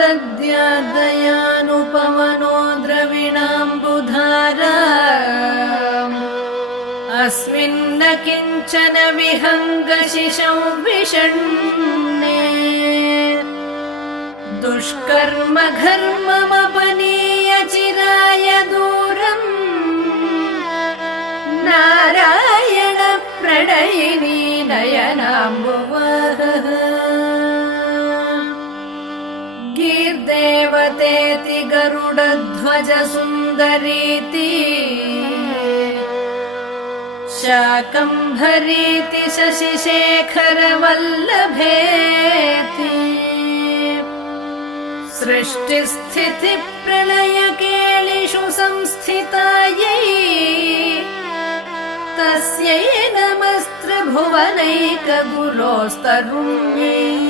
दद्यादयानुपमनो द्रविणाम्बुधारा अस्मिन्न किञ्चन विहङ्गशिशौ विषण्णे दुष्कर्म घर्ममपनीय चिराय दूरम् नारायण प्रणयिनी नयनाम्बुवः गीर्देवतेति गरुडध्वज सुन्दरीति शाकम्भरीति शशिशेखरवल्लभेति सृष्टिस्थितिप्रलयकेलिषु संस्थितायै तस्यै नमस्त्रिभुवनैकगुरोस्तरुण्यै